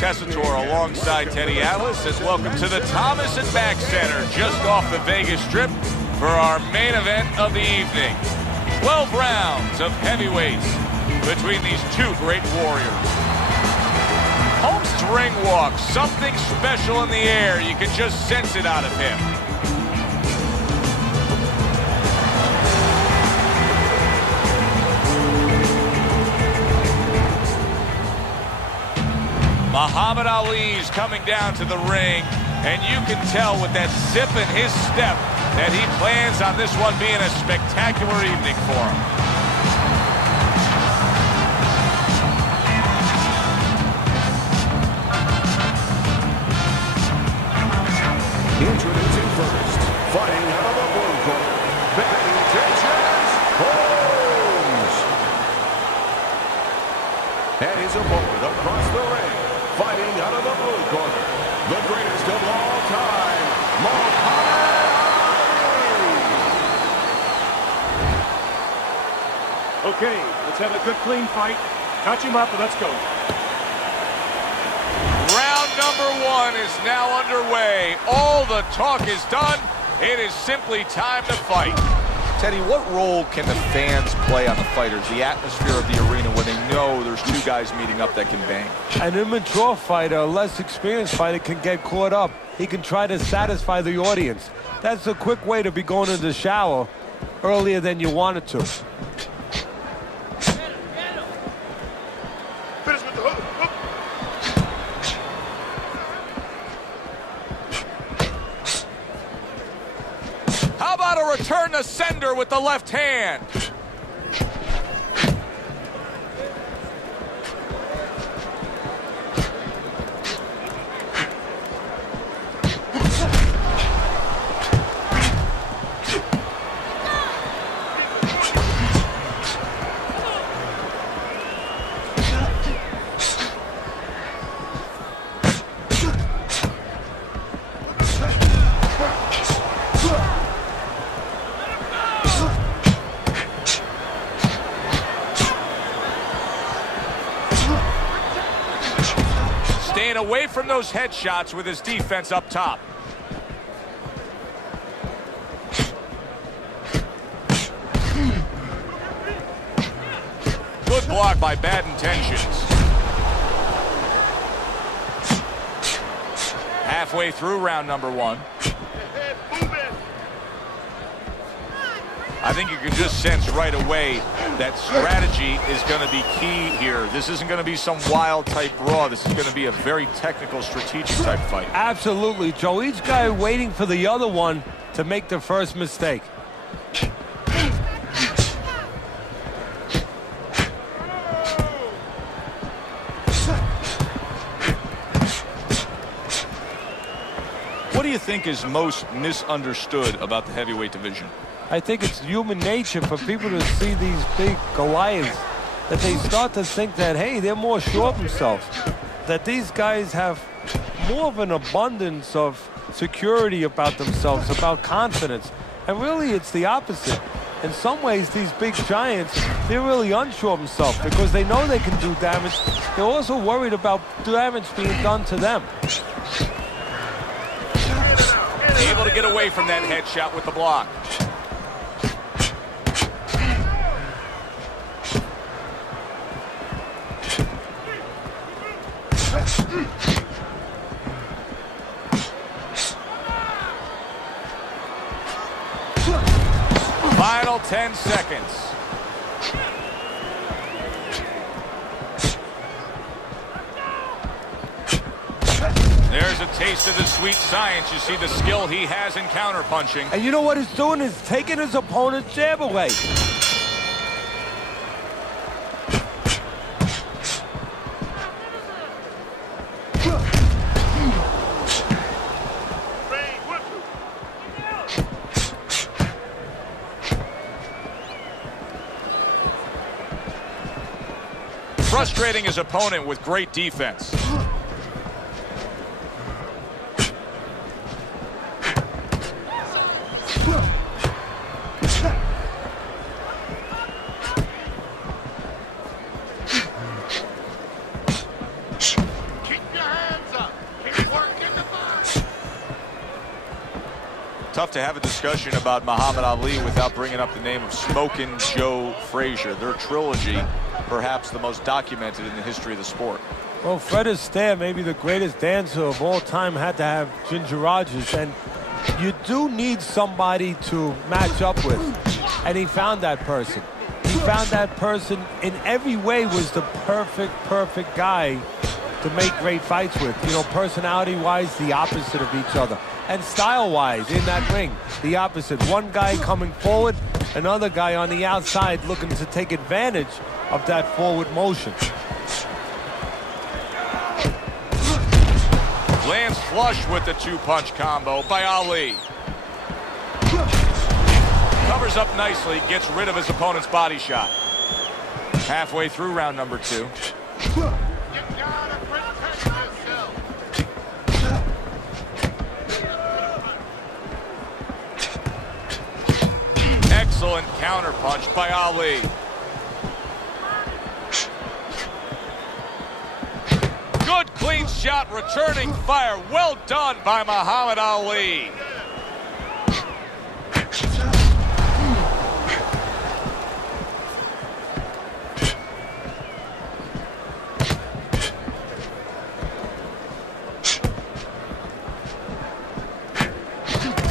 Tessitore alongside Teddy Atlas, and welcome to the Thomas and Mack Center just off the Vegas Strip for our main event of the evening. 12 rounds of heavyweights between these two great warriors. Holmes' ring walk, something special in the air. You can just sense it out of him. Muhammad Ali's coming down to the ring, and you can tell with that zip in his step that he plans on this one being a spectacular evening for him. Introducing first, fighting out of the blue corner, batting intentions, Holmes. And his opponent across the ring, fighting out of the blue corner, the greatest of all time, Mохамед. Okay, let's have a good, clean fight. Touch him up and let's go. Round number one is now underway. All the talk is done. It is simply time to fight. Teddy, what role can the fans play on the fighters, the atmosphere of the arena when they know there's two guys meeting up that can bang? An immature fighter, a less experienced fighter, can get caught up. He can try to satisfy the audience. That's a quick way to be going to the shower earlier than you wanted to. Finish with the hook. How about a return to sender with the left hand? Staying away from those headshots with his defense up top. Good block by Bad Intentions. Halfway through round number one. I think you can just sense right away that strategy is going to be key here. This isn't going to be some wild type brawl. This is going to be a very technical, strategic type fight. Absolutely, Joe. Each guy waiting for the other one to make the first mistake. What do you think is most misunderstood about the heavyweight division? I think it's human nature for people to see these big Goliaths, that they start to think that, hey, they're more sure of themselves, that these guys have more of an abundance of security about themselves, about confidence. And really, it's the opposite. In some ways, these big giants, they're really unsure of themselves because they know they can do damage. They're also worried about damage being done to them. Able to get away from that headshot with the block. Final 10 seconds. There's a taste of the sweet science. You see the skill he has in counterpunching. And you know what he's doing is taking his opponent's jab away. Frustrating his opponent with great defense. tough to have a discussion about Muhammad Ali without bringing up the name of Smokin' Joe Frazier. Their trilogy, perhaps the most documented in the history of the sport. Well, Fred Astaire, maybe the greatest dancer of all time, had to have Ginger Rogers, and you do need somebody to match up with, and he found that person. He found that person in every way, was the perfect guy to make great fights with. You know, personality-wise, the opposite of each other. And style-wise, in that ring, the opposite. One guy coming forward, another guy on the outside looking to take advantage of that forward motion. Lands flush with the two-punch combo by Ali. Covers up nicely, gets rid of his opponent's body shot. Halfway through round number 2. Excellent counterpunch by Ali. Good clean shot, returning fire. Well done by Muhammad Ali.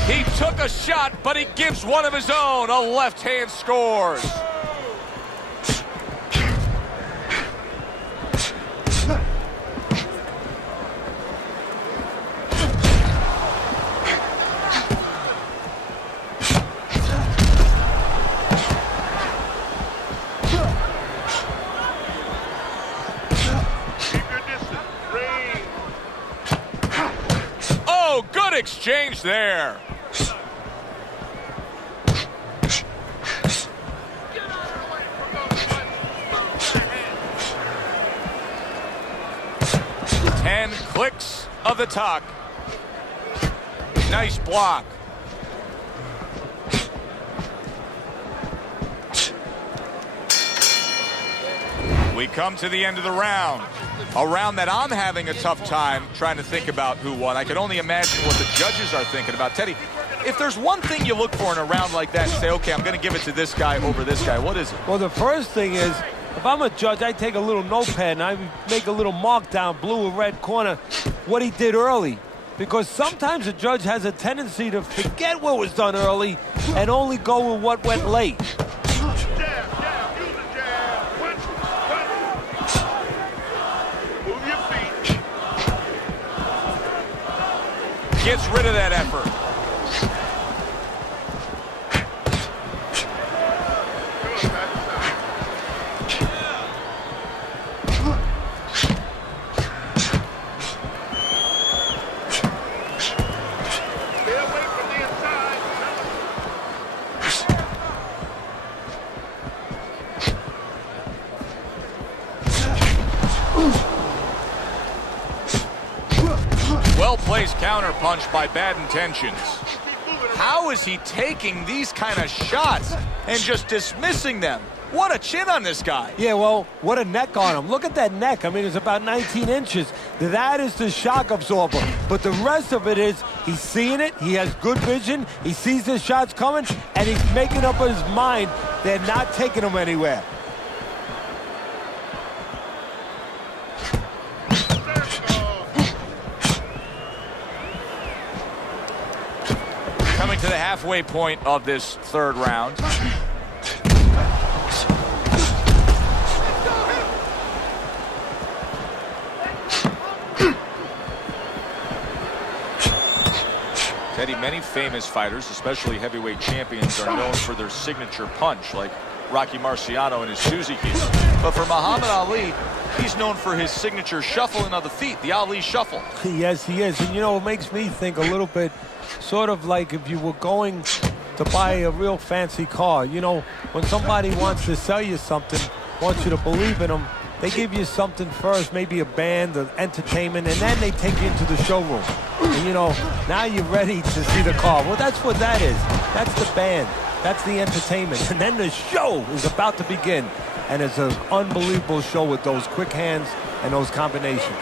He took a shot, but he gives one of his own. A left hand scores. Oh, good exchange there. 10 clicks of the tuck. Nice block. We come to the end of the round. A round that I'm having a tough time trying to think about who won. I can only imagine what the judges are thinking about. Teddy, if there's one thing you look for in a round like that and say, okay, I'm going to give it to this guy over this guy, what is it? Well, the first thing is, if I'm a judge, I take a little notepad and I make a little mark down, blue or red corner, what he did early. Because sometimes a judge has a tendency to forget what was done early and only go with what went late. Gets rid of that effort. Well-placed counterpunch by Bad Intentions. How is he taking these kind of shots and just dismissing them? What a chin on this guy. Yeah, well, what a neck on him. Look at that neck. I mean, it's about 19 inches. That is the shock absorber. But the rest of it is he's seeing it. He has good vision. He sees the shots coming, and he's making up his mind they're not taking him anywhere. Coming to the halfway point of this third round. Teddy, many famous fighters, especially heavyweight champions, are known for their signature punch, like Rocky Marciano and his Suzuki. But for Muhammad Ali, he's known for his signature shuffling of the feet, the Ali shuffle. Yes, he is. And, you know, it makes me think a little bit sort of like if you were going to buy a real fancy car. You know, when somebody wants to sell you something, wants you to believe in them, they give you something first, maybe a band, or entertainment, and then they take you into the showroom. And, you know, now you're ready to see the car. Well, that's what that is. That's the band. That's the entertainment. And then the show is about to begin. And it's an unbelievable show with those quick hands and those combinations.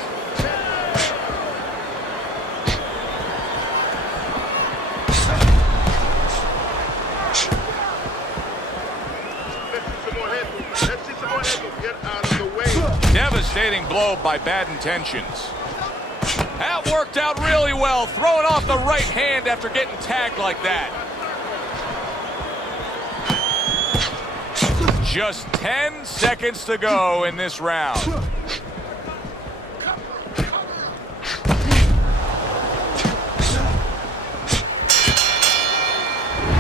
blow by bad intentions. That worked out really well, throwing off the right hand after getting tagged like that. Just 10 seconds to go in this round.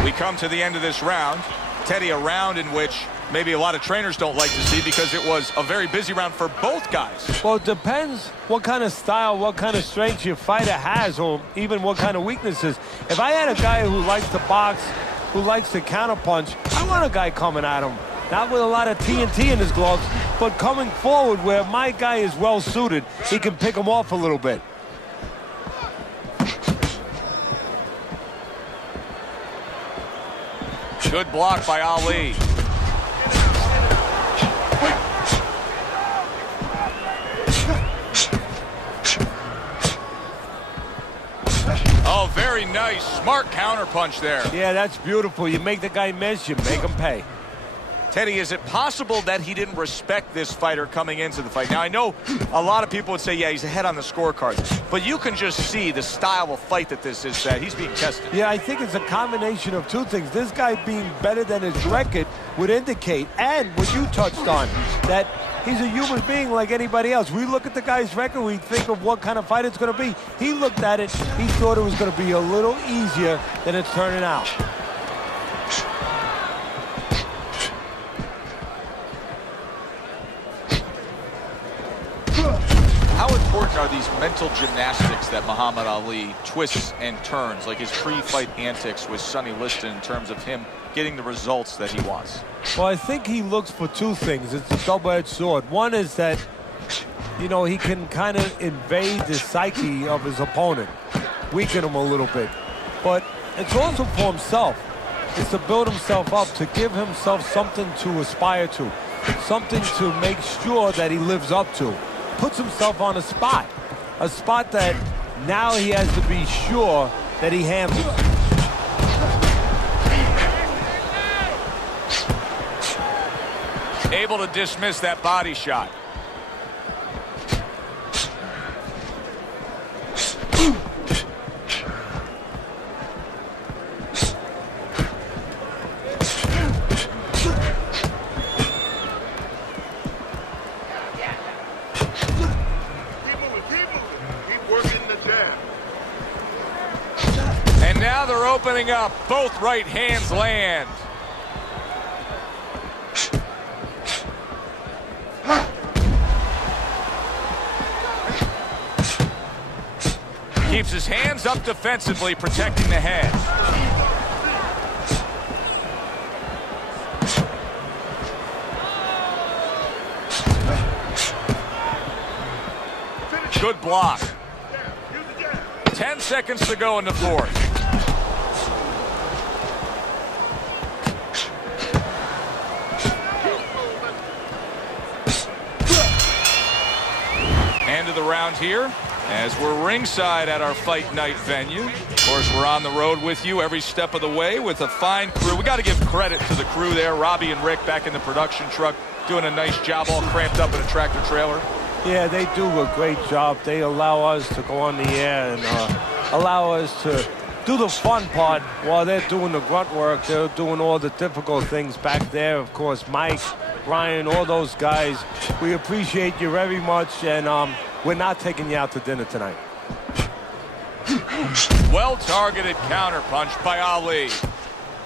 We come to the end of this round. Teddy, a round in which maybe a lot of trainers don't like to see because it was a very busy round for both guys. Well, it depends what kind of style, what kind of strength your fighter has, or even what kind of weaknesses. If I had a guy who likes to box, who likes to counterpunch, I want a guy coming at him. Not with a lot of TNT in his gloves, but coming forward where my guy is well suited, he can pick him off a little bit. Good block by Ali. Oh, very nice. Smart counterpunch there. Yeah, that's beautiful. You make the guy miss, you make him pay. Teddy, is it possible that he didn't respect this fighter coming into the fight? Now, I know a lot of people would say, yeah, he's ahead on the scorecards, but you can just see the style of fight that this is, that he's being tested. Yeah, I think it's a combination of two things. This guy being better than his record would indicate, and what you touched on, that he's a human being like anybody else. We look at the guy's record, we think of what kind of fight it's going to be. He looked at it, he thought it was going to be a little easier than it's turning out. How important are these mental gymnastics that Muhammad Ali twists and turns, like his pre-fight antics with Sonny Liston, in terms of him getting the results that he wants? Well, I think he looks for two things. It's a double-edged sword. One is that, you know, he can kind of invade the psyche of his opponent, weaken him a little bit. But it's also for himself. It's to build himself up, to give himself something to aspire to, something to make sure that he lives up to. Puts himself on a spot that now he has to be sure that he handles. Able to dismiss that body shot. And now they're opening up. Both right hands land. Keeps his hands up defensively, protecting the head. Good block. 10 seconds to go in the fourth. End of the round here as we're ringside at our fight night venue. Of course, we're on the road with you every step of the way with a fine crew. We got to give credit to the crew there. Robbie and Rick back in the production truck doing a nice job, all cramped up in a tractor trailer. Yeah, they do a great job. They allow us to go on the air and allow us to do the fun part while they're doing the grunt work. They're doing all the difficult things back there. Of course, Mike, Ryan, all those guys. We appreciate you very much, and we're not taking you out to dinner tonight. Well-targeted counterpunch by Ali.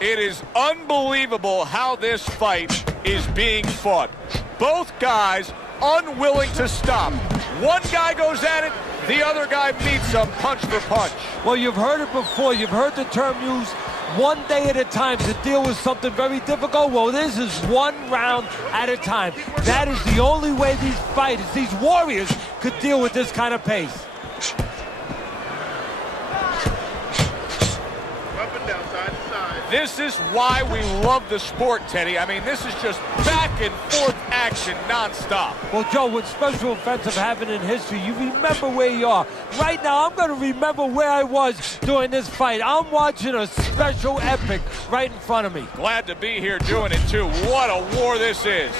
It is unbelievable how this fight is being fought. Both guys unwilling to stop. One guy goes at it, the other guy meets him punch for punch. Well, you've heard it before. You've heard the term used, one day at a time, to deal with something very difficult. Well, this is one round at a time. That is the only way these fighters, these warriors, could deal with this kind of pace. This is why we love the sport, Teddy. I mean, this is just back and forth action nonstop. Well, Joe, with special offensive happening in history, you remember where you are. Right now, I'm going to remember where I was during this fight. I'm watching a special epic right in front of me. Glad to be here doing it, too. What a war this is.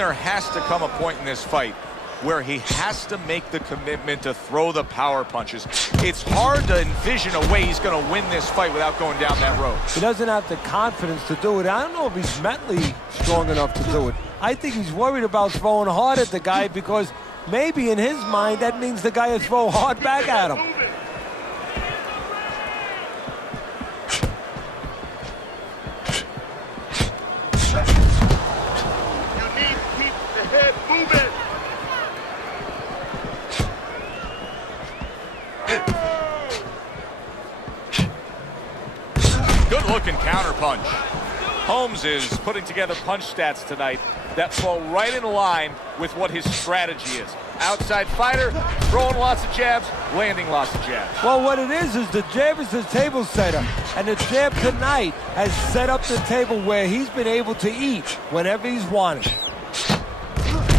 there has to come a point in this fight where he has to make the commitment to throw the power punches. It's hard to envision a way he's going to win this fight without going down that road. He doesn't have the confidence to do it. I don't know if he's mentally strong enough to do it. I think he's worried about throwing hard at the guy because maybe in his mind that means the guy will throw hard back at him. You need to keep the head moving. Good-looking counterpunch. Holmes is putting together punch stats tonight that fall right in line with what his strategy is. Outside fighter, throwing lots of jabs, landing lots of jabs. Well, what it is the jab is the table setter. And the jab tonight has set up the table where he's been able to eat whenever he's wanted.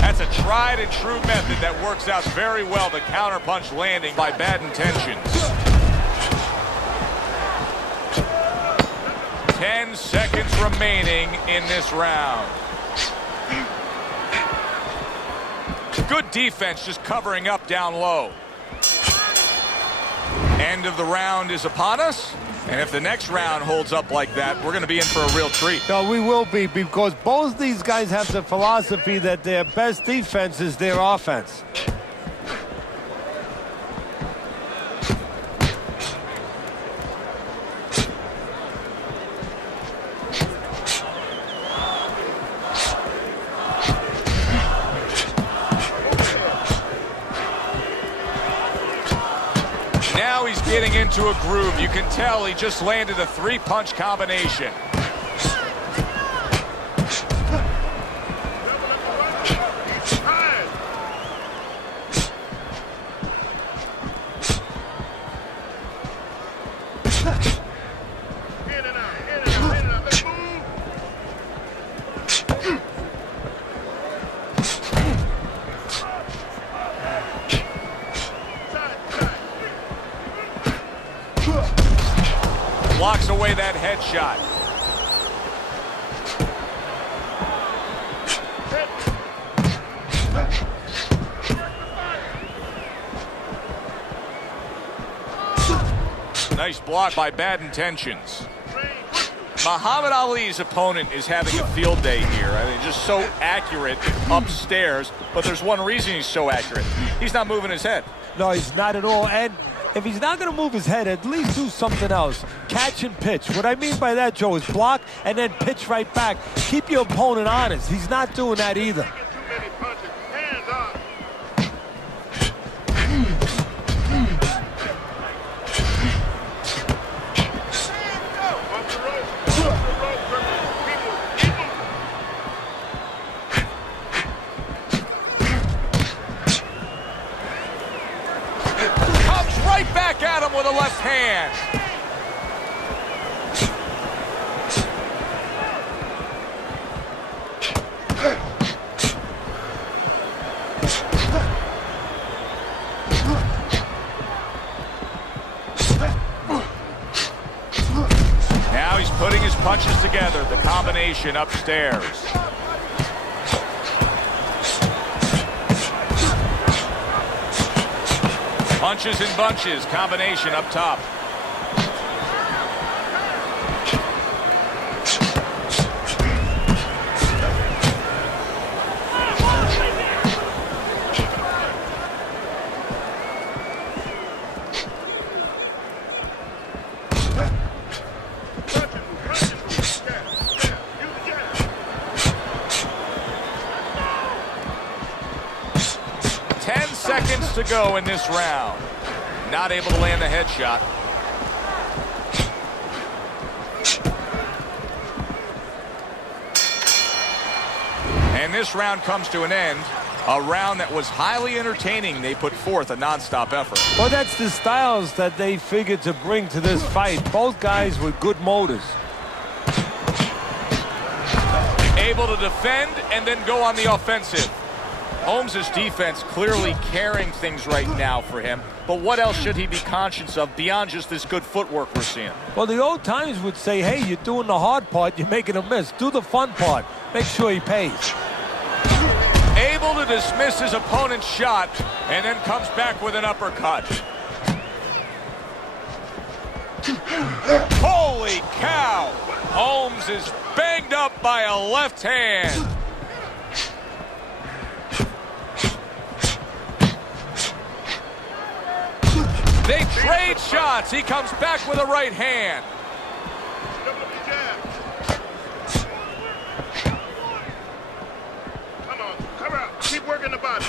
That's a tried and true method that works out very well, the counterpunch landing by bad intentions. 10 seconds remaining in this round. Good defense, just covering up down low. End of the round is upon us. And if the next round holds up like that, we're going to be in for a real treat. No, we will be, because both these guys have the philosophy that their best defense is their offense. Now he's getting into a groove. You can tell he just landed a three-punch combination. Blocks away that headshot. Nice block by bad intentions. Muhammad Ali's opponent is having a field day here. I mean, just so accurate upstairs, but there's one reason he's so accurate. He's not moving his head. No, he's not at all. And if he's not going to move his head, at least do something else. Catch and pitch. What I mean by that, Joe, is block and then pitch right back. Keep your opponent honest. He's not doing that either. Back at him with a left hand. Now he's putting his punches together, the combination upstairs. Punches and bunches, combination up top. Seconds to go in this round. Not able to land the headshot. And this round comes to an end. A round that was highly entertaining. They put forth a non-stop effort. Well, that's the styles that they figured to bring to this fight. Both guys with good motors. Able to defend and then go on the offensive. Holmes' defense clearly carrying things right now for him, but what else should he be conscious of beyond just this good footwork we're seeing? Well, the old times would say, hey, you're doing the hard part, you're making a miss. Do the fun part. Make sure he pays. to dismiss his opponent's shot and then comes back with an uppercut. Holy cow! Holmes is banged up by a left hand. They trade shots. He comes back with a right hand. Come on, come out. Keep working the body.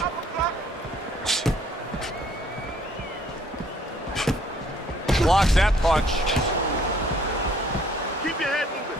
Blocks that punch. Keep your head moving.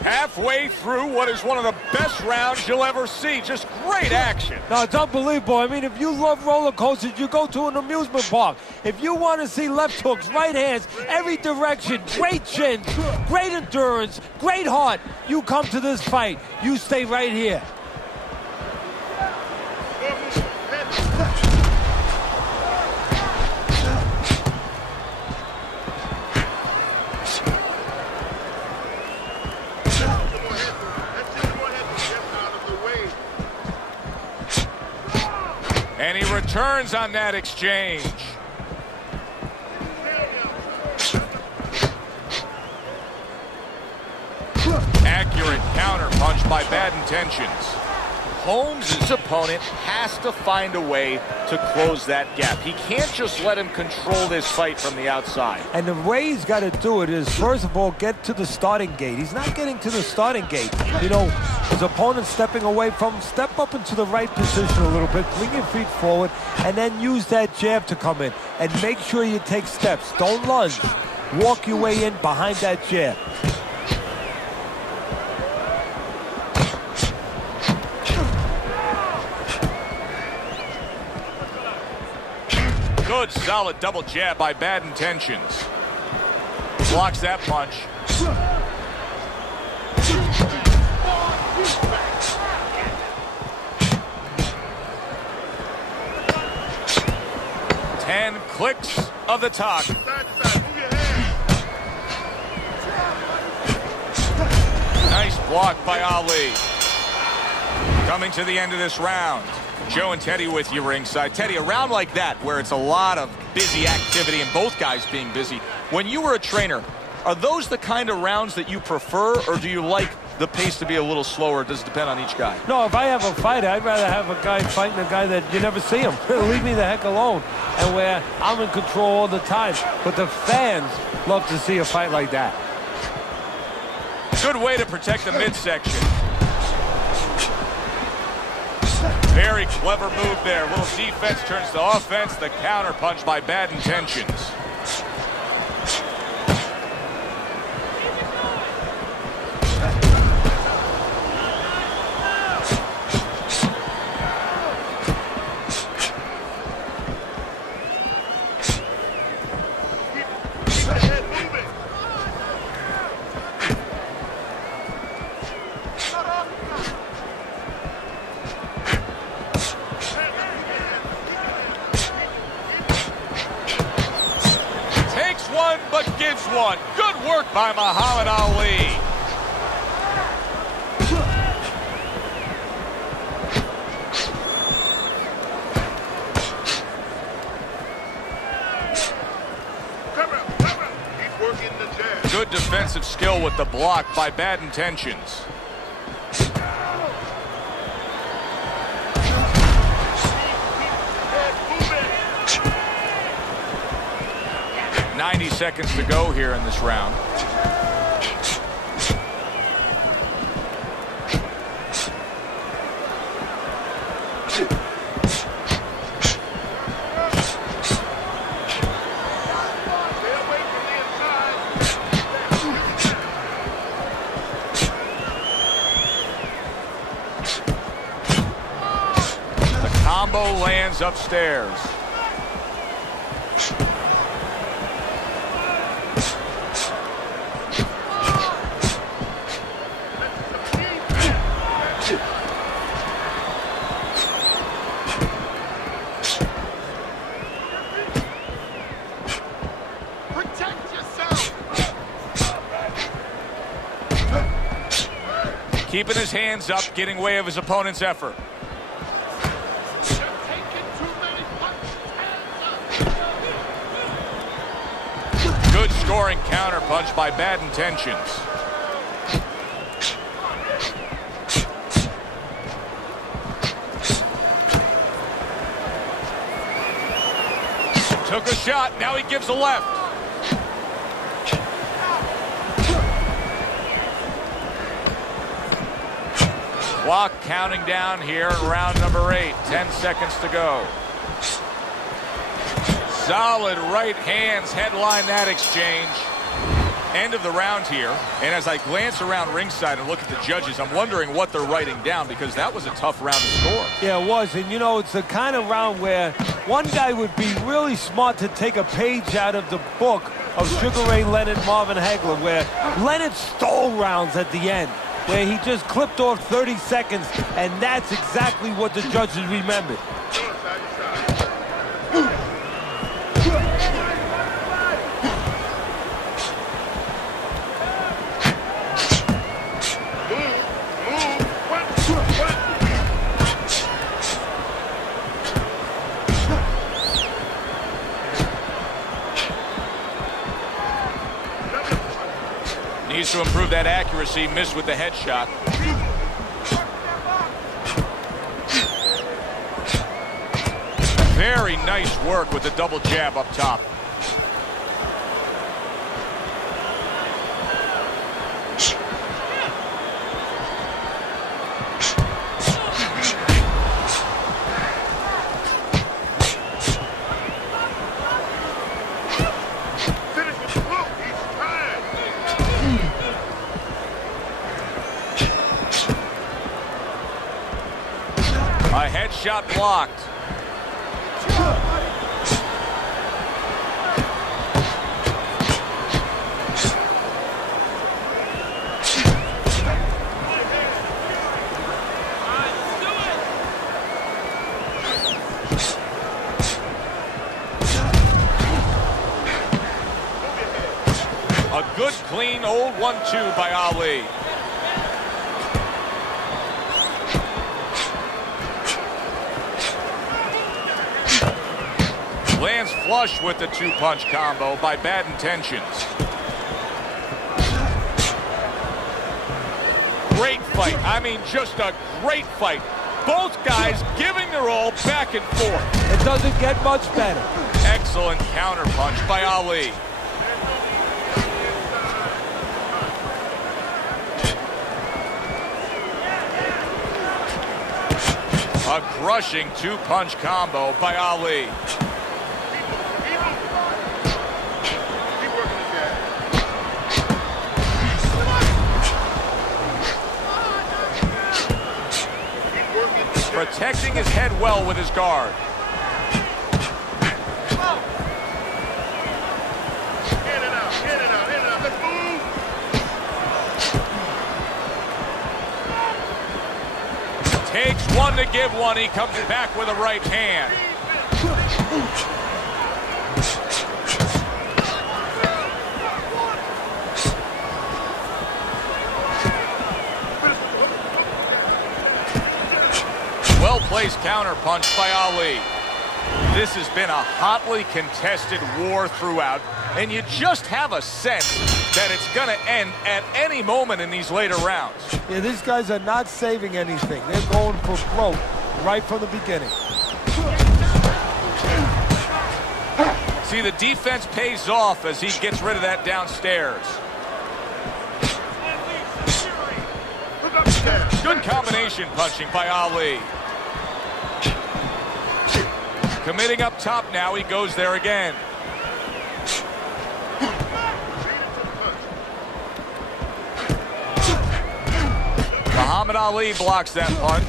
Halfway through what is one of the best rounds you'll ever see. Just great action. No, it's unbelievable. I mean, if you love roller coasters, you go to an amusement park. If you want to see left hooks, right hands, every direction, great chin, great endurance, great heart, you come to this fight. You stay right here. And he returns on that exchange. Accurate counter punch by Bad Intentions. Holmes' opponent has to find a way to close that gap. He can't just let him control this fight from the outside. And the way he's got to do it is, first of all, get to the starting gate. He's not getting to the starting gate. You know, his opponent stepping away from him, step up into the right position a little bit, bring your feet forward, and then use that jab to come in. And make sure you take steps. Don't lunge. Walk your way in behind that jab. Good, solid double jab by Bad Intentions. Blocks that punch. Ten clicks of the talk. Side to side, move your head. Nice block by Ali. Coming to the end of this round. Joe and Teddy with you ringside. Teddy, a round like that where it's a lot of busy activity and both guys being busy. When you were a trainer, are those the kind of rounds that you prefer, or do you like the pace to be a little slower? Does it depend on each guy? No, if I have a fighter, I'd rather have a guy fighting a guy that you never see him. Leave me the heck alone. And where I'm in control all the time. But the fans love to see a fight like that. Good way to protect the midsection. Very clever move there. A little defense turns to offense. The counter punch by Bad Intentions. Keep your head moving. Takes one, but gives one. Good work by Muhammad Ali. Cover up, cover up. Keep working the jab. Good defensive skill with the block by Bad Intentions. Head moving. 90 seconds to go here in this round. Stay away from the inside. The combo lands upstairs. Protect yourself. Keeping his hands up, getting way of his opponent's effort. Good scoring counter punch by Bad Intentions. Took a shot, now he gives a left. Clock counting down here in round number 8. 10 seconds to go. Solid right hands headline that exchange. End of the round here. And as I glance around ringside and look at the judges, I'm wondering what they're writing down, because that was a tough round to score. Yeah, it was. And, you know, it's the kind of round where one guy would be really smart to take a page out of the book of Sugar Ray Leonard, Marvin Hagler, where Leonard stole rounds at the end, where he just clipped off 30 seconds, and that's exactly what the judges remembered. Needs to improve that accuracy. Missed with the headshot. Very nice work with the double jab up top. A headshot blocked. A good, clean, old 1-2 by Ali. Lands flush with the two-punch combo by Bad Intentions. Great fight. I mean, just a great fight. Both guys giving their all back and forth. It doesn't get much better. Excellent counter punch by Ali. A crushing two-punch combo by Ali. Protecting his head well with his guard. Takes one to give one. He comes back with a right hand. Well-placed counter punch by Ali. This has been a hotly contested war throughout, and you just have a sense that it's going to end at any moment in these later rounds. Yeah, these guys are not saving anything. They're going for broke right from the beginning. See, the defense pays off as he gets rid of that downstairs. Good combination punching by Ali. Committing up top now, he goes there again. Muhammad Ali blocks that punch.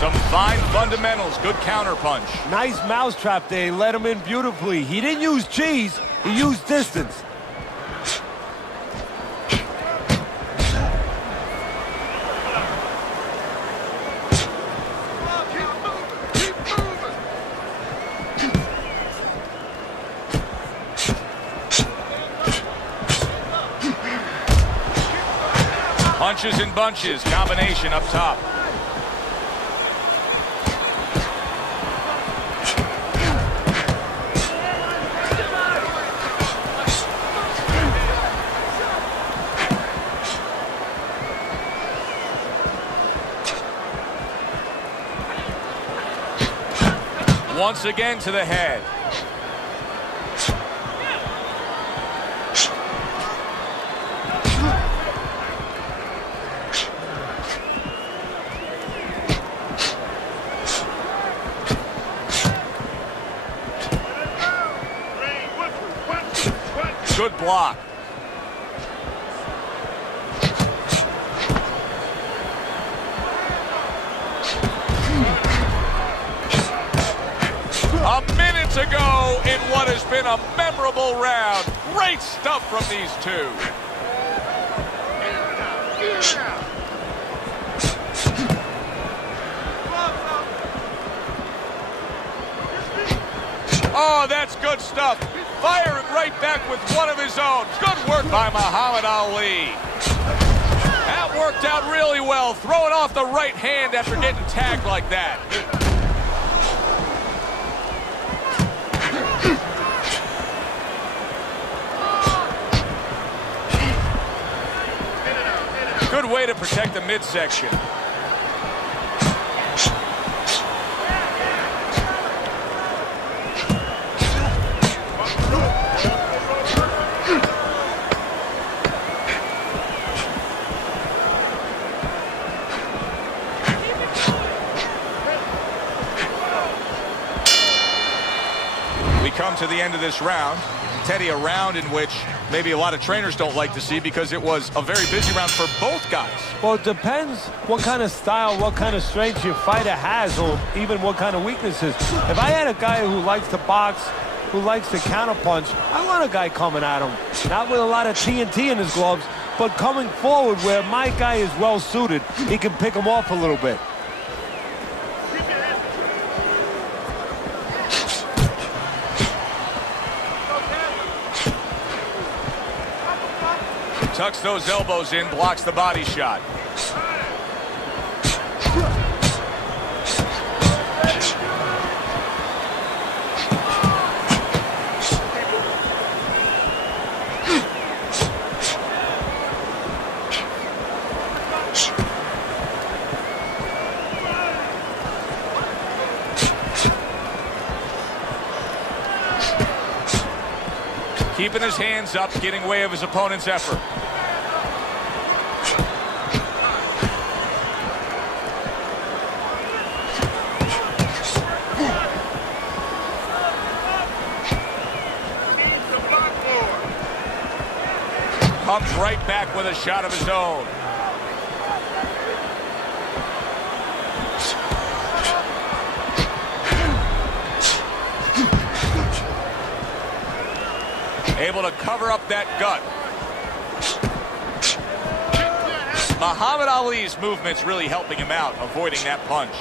Some fine fundamentals, good counter punch. Nice mousetrap there, he let him in beautifully. He didn't use cheese, he used distance. Punches and bunches, combination up top. Once again to the head. Good block. A minute to go in what has been a memorable round. Great stuff from these two. Oh, that's good stuff. Firing right back with one of his own. Good work by Muhammad Ali. That worked out really well, throwing off the right hand after getting tagged like that. Good way to protect the midsection. We come to the end of this round. Teddy, a round in which maybe a lot of trainers don't like to see because it was a very busy round for both guys. Well, it depends what kind of style, what kind of strength your fighter has, or even what kind of weaknesses. If I had a guy who likes to box, who likes to counterpunch, I want a guy coming at him, not with a lot of TNT in his gloves, but coming forward where my guy is well suited. He can pick him off a little bit. Tucks those elbows in, blocks the body shot. Keeping his hands up, getting way of his opponent's effort. Comes right back with a shot of his own. Able to cover up that gut. Muhammad Ali's movement's really helping him out, avoiding that punch.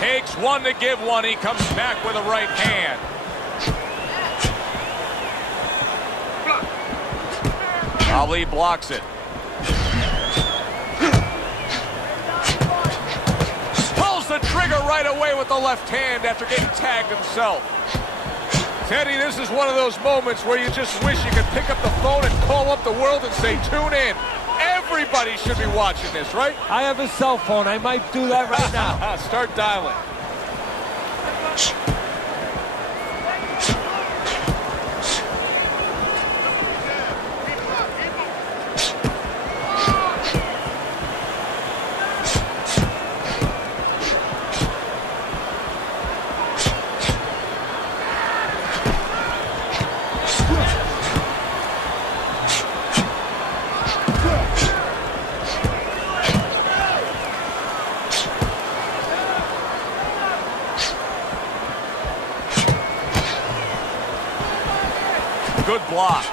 Takes one to give one. He comes back with a right hand. Ali blocks it. Pulls the trigger right away with the left hand after getting tagged himself. Teddy, this is one of those moments where you just wish you could pick up the phone and call up the world and say, tune in. Everybody should be watching this, right? I have a cell phone. I might do that right now. Start dialing. Good block.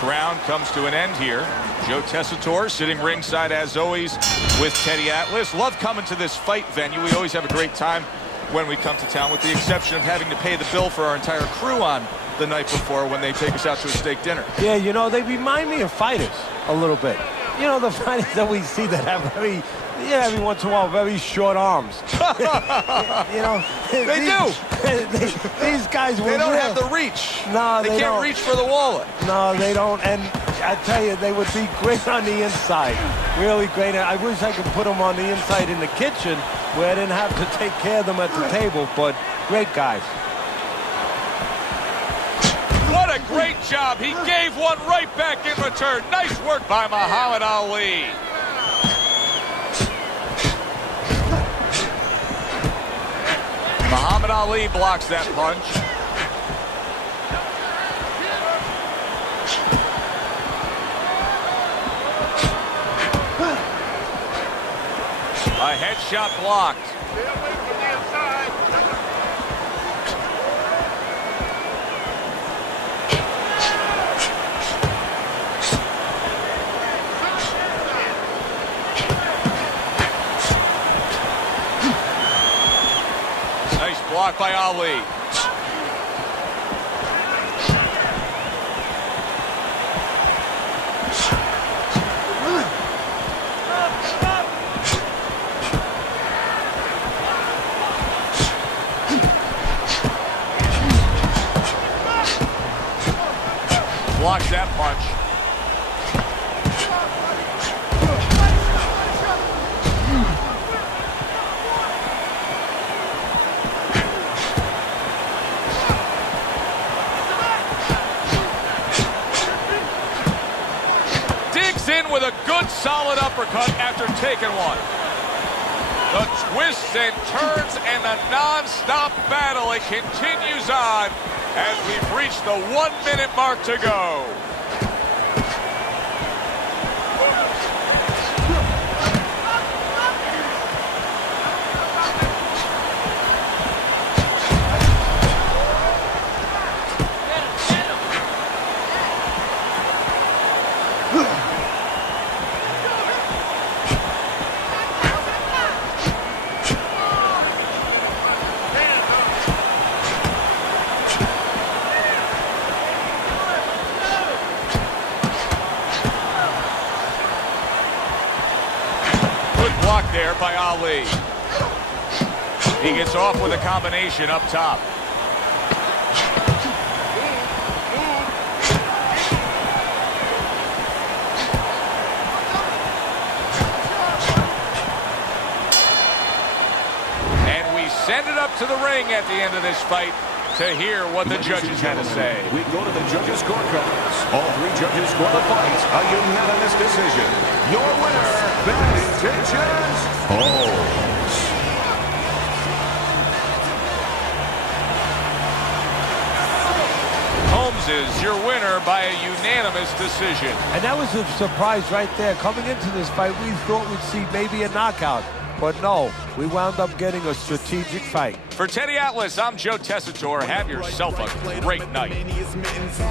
This round comes to an end here. Joe Tessitore sitting ringside as always with Teddy Atlas. Love coming to this fight venue. We always have a great time when we come to town, with the exception of having to pay the bill for our entire crew on the night before when they take us out to a steak dinner. Yeah, you know, they remind me of fighters a little bit. You know, the fighters that we see that have very, every once in a while, very short arms. You know, They do. These guys will. They don't have the reach. No, they can't don't. reach for the wallet. No, they don't. And I tell you, they would be great on the inside. Really great. I wish I could put them on the inside in the kitchen where I didn't have to take care of them at the table, but great guys. What a great job. He gave one right back in return. Nice work by Muhammad Ali. Muhammad Ali blocks that punch. A headshot blocked. Stay away from the inside. Nice block by Ali. Blocks that punch. Digs in with a good solid uppercut after taking one. The twists and turns and the non-stop battle, it continues on as we've reached the 1 minute mark to go. Block there by Ali. He gets off with a combination up top. And we send it up to the ring at the end of this fight to hear what the judges had to say. We go to the judges' scorecards. All three judges score the fight a unanimous decision. Your winner, best intentions, Holms. Holmes is your winner by a unanimous decision. And that was a surprise right there. Coming into this fight, we thought we'd see maybe a knockout. But no, we wound up getting a strategic fight. For Teddy Atlas, I'm Joe Tessitore. Have yourself a great night.